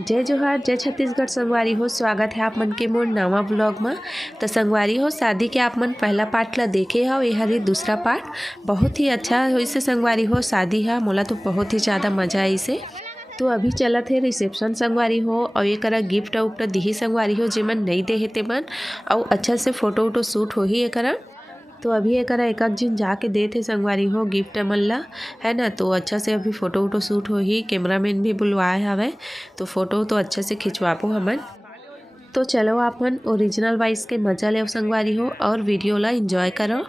जय जोहार जय छत्तीसगढ़ संगवारी हो। स्वागत है आप मन के मोर नवा ब्लॉग में। तो संगवारी हो शादी के आप मन पहला पार्ट ला देखे हो, ये हरी दूसरा पार्ट बहुत ही अच्छा हो। इसे संगवारी हो शादी है मोला तो बहुत ही ज़्यादा मज़ा आई से। तो अभी चलत है रिसेप्शन संगवारी हो और ये करा गिफ्ट उफ्ट दिही संगवारी हो जेमन नहीं दे हे तेमन और अच्छा से फोटो वोटो शूट हो ही ये करा। तो अभी एक दिन जाके दे थे संगवारी हो गिफ्ट मन ला, है ना। तो अच्छा से अभी फ़ोटो वोटो शूट हो ही, कैमरामैन भी बुलवाए हवे तो फ़ोटो तो अच्छे से खिंचवाबो हमन। तो चलो आप मन ओरिजिनल वाइस के मज़ा ले संगवारी हो और वीडियो ला एंजॉय करो।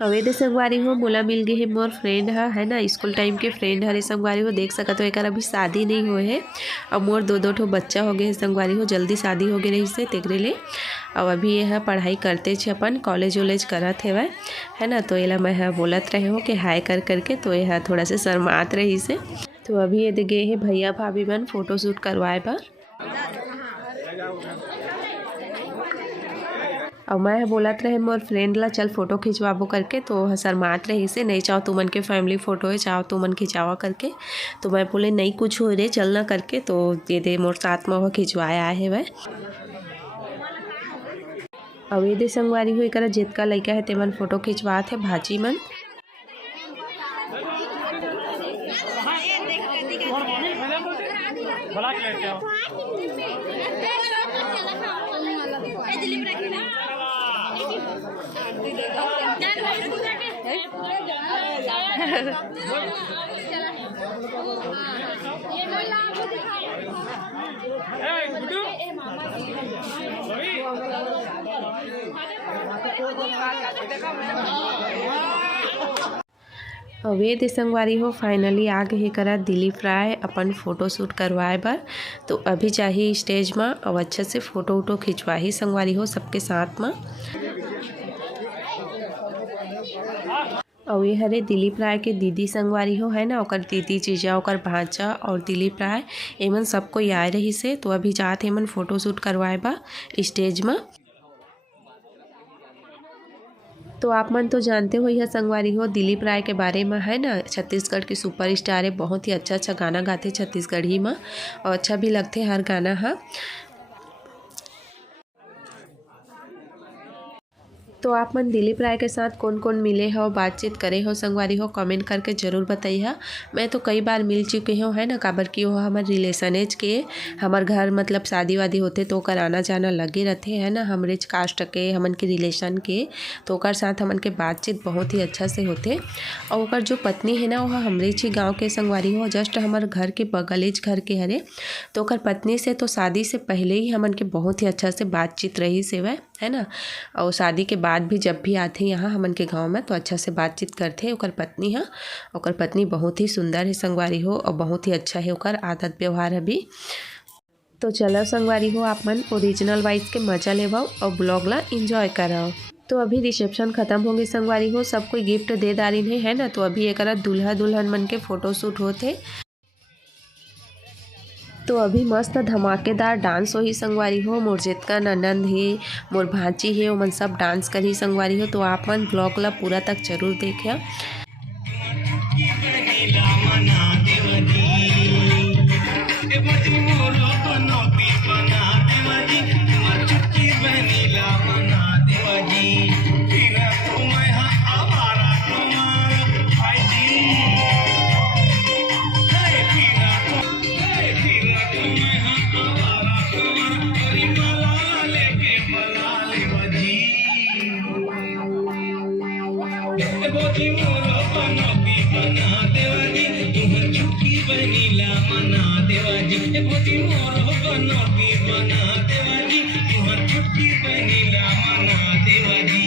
हवे संगवारी हो मोला मिल गए है मोर फ्रेंड है ना, स्कूल टाइम के फ्रेंड हरे संगवारी हो। देख सकत हो एक अभी शादी नहीं हुए है और मोर दो ठो बच्चा हो गए है संगवारी हो। जल्दी शादी हो गए रही से तेकरे ले और अभी यह पढ़ाई करते छे अपन कॉलेज वॉलेज करत हेवै, है ना। तो एला मैं बोलत रहे हो कि हाय कर करके, तो यह थोड़ा से शर्मात रही से। तो अभी ये गए है भैया भाभी बन फोटो शूट करवाए बर और मैं बोलत रहे मोर फ्रेंड ला चल फोटो खिंचवाबो करके। तो शर्मात रही से नहीं चाहो तुमन के फैमिली फ़ोटो है, चाहो तुमन खिंचावा करके। तो मैं बोले नहीं कुछ हो रे चलना करके। तो ये दे मोर साथ में वो खिंचवाया है वह और ये दे संगवारी हुई करा जितका लड़का है तेमन फोटो खिंचवात है भाजी मन। वे संगवारी हो फाइनली आ गए करा दिलीप राय अपन फोटो शूट करवाए बर। तो अभी चाहिए स्टेज में और अच्छे से फोटो वोटो खिंचवा ही संगवारी हो सबके साथ में। और ये हरे दिलीप राय के दीदी संगवारी हो, है ना। ओकर दीदी जीजा ओकर भांजा और दिलीप राय एमन सबको आए रही से। तो अभी जात एमन फोटो शूट करवाए बा स्टेज में। तो आप मन तो जानते हो यह संगवारी हो दिलीप राय के बारे में, है ना। छत्तीसगढ़ के सुपर स्टार है, बहुत ही अच्छा गाना गाते छत्तीसगढ़ी में और अच्छा भी लगते हर गाना है। तो आप मन दिलीप राय के साथ कौन कौन मिले हो बातचीत करे हो संगवारी हो कमेंट करके ज़रूर बताइए। मैं तो कई बार मिल चुकी हूँ, है ना। काबर की हो हमारे रिलेशन एज के हमार घर मतलब शादी वादी होते तो ओकर आना जाना लगे रहते, है ना। हमरे कास्ट के हमन के रिलेशन के तो ओकर साथ हमन के बातचीत बहुत ही अच्छा से होते। और ओकर जो पत्नी है ना वो हमरे ही गाँव के संगवारी हो, जस्ट हमारे घर के बगलेज घर के हरे। तो ओकर पत्नी से तो शादी से पहले ही हमन के बहुत ही अच्छा से बातचीत रही से वह, है ना। और शादी के बाद भी जब भी आते यहाँ हमन के गांव में तो अच्छा से बातचीत करते। ओकर पत्नी है, ओकर पत्नी बहुत ही सुंदर है संगवारी हो और बहुत ही अच्छा है ओकर आदत व्यवहार है भी। तो चलो संगवारी हो आप मन ओरिजिनल वाइस के मजा लेवाओ और ब्लॉग ला एंजॉय कराओ। तो अभी रिसेप्शन खत्म हो गई संगवारी हो, सब कोई गिफ्ट दे दारिन है ना। तो अभी एक दूल्हा दुल्हन मन के फोटो शूट होते। तो अभी मस्त धमाकेदार डांस हो ही संगवारी हो। मोर जितका ननंद है मोर भांजी है वो मन सब डांस करी संगवारी हो। तो आप मन ब्लॉग ला पूरा तक जरूर देखिए। बोली मोरो बनोती बना देवा बहिणीला मना देवाजी पोती मोर हो बनोटी मना देवाजी तुहर छोटी बहिणीला मना देवाजी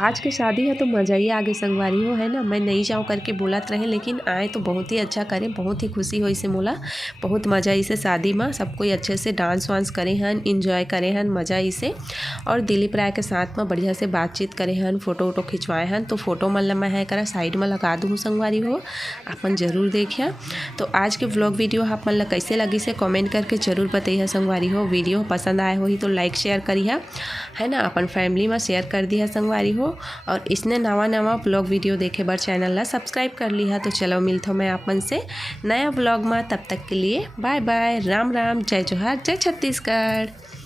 आज के शादी है तो मज़ा ही आगे संगवारी हो, है ना। मैं नहीं जाऊँ करके बोलत रहे, लेकिन आए तो बहुत ही अच्छा करे, बहुत ही खुशी हो इसे मोला। बहुत मज़ा इसे शादी में, सब कोई अच्छे से डांस वांस करे हन, इंजॉय करे हन, मज़ा इसे। और दिलीप राय के साथ में बढ़िया से बातचीत करे हन, फ़ोटो वोटो खिंचवाए हन। तो फोटो मन मैं है करा साइड में लगा दूँ संगवारी हो, अपन ज़रूर देखिए। तो आज के व्लॉग वीडियो आप मन ला कैसे लगी से कमेंट करके ज़रूर बताइए संगवारी हो। वीडियो पसंद आए हो ही तो लाइक शेयर करिए, है ना। अपन फैमिली में शेयर कर दिया संगवारी हो। और इसने नवा ब्लॉग वीडियो देखे बार चैनल ला सब्सक्राइब कर लिया। तो चलो मिलता हूँ मैं अपन से नया ब्लॉग में, तब तक के लिए बाय बाय, राम राम, जय जोहार, जय छत्तीसगढ़।